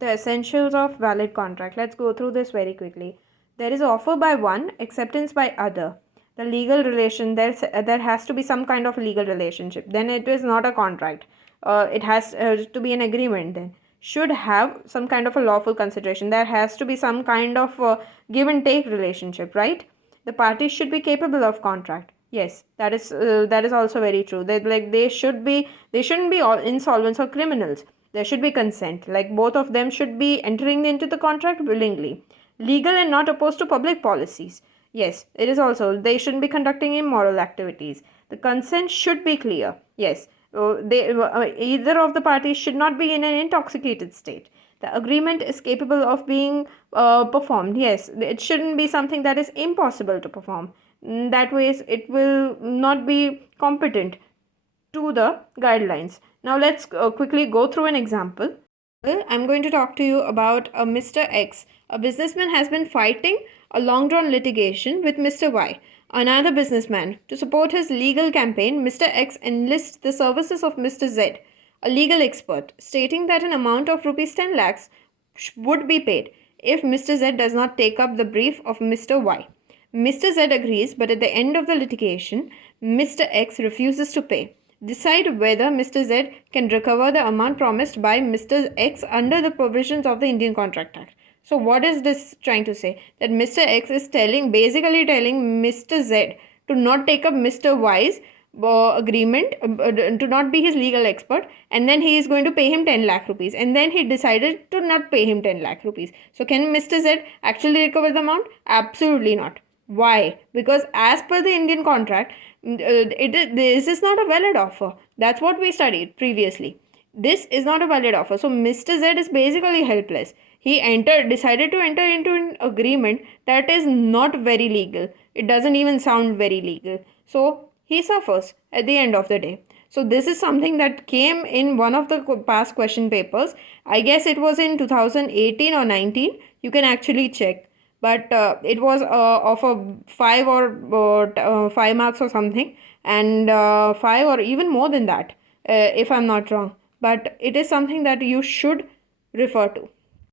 The essentials of valid contract. Let's go through this very quickly. There is offer by one, acceptance by other. The legal relation, there has to be some kind of legal relationship. Then it is not a contract. It has to be an agreement then. Should have some kind of a lawful consideration. There has to be some kind of give and take relationship, right? The parties should be capable of contract. Yes, that is also very true. They shouldn't be all insolvents or criminals. There should be consent. Like both of them should be entering into the contract willingly. Legal and not opposed to public policies. Yes, it is also. They shouldn't be conducting immoral activities. The consent should be clear. Yes, either of the parties should not be in an intoxicated state. The agreement is capable of being performed. Yes, it shouldn't be something that is impossible to perform. That way, it will not be competent to the guidelines. Now let's quickly go through an example. Well, I'm going to talk to you about Mr. X. A businessman has been fighting a long drawn litigation with Mr. Y, another businessman. To support his legal campaign, Mr. X enlists the services of Mr. Z, a legal expert, stating that an amount of rupees 10 lakhs would be paid if Mr. Z does not take up the brief of Mr. Y. Mr. Z agrees, but at the end of the litigation, Mr. X refuses to pay. Decide whether Mr. Z can recover the amount promised by Mr. X under the provisions of the Indian Contract Act. So, what is this trying to say? That Mr. X is basically telling Mr. Z to not take up Mr. Y's agreement, to not be his legal expert, and then he is going to pay him 10 lakh rupees, and then he decided to not pay him 10 lakh rupees. So, can Mr. Z actually recover the amount? Absolutely not. Why? Because as per the Indian contract, this is not a valid offer. That's what we studied previously. This is not a valid offer. So Mr. Z is basically helpless. He decided to enter into an agreement that is not very legal. It doesn't even sound very legal. So he suffers at the end of the day. So this is something that came in one of the past question papers. I guess it was in 2018 or 19. You can actually check, but it was of a 5 marks or something, and 5 or even more than that, if I'm not wrong. But it is something that you should refer to.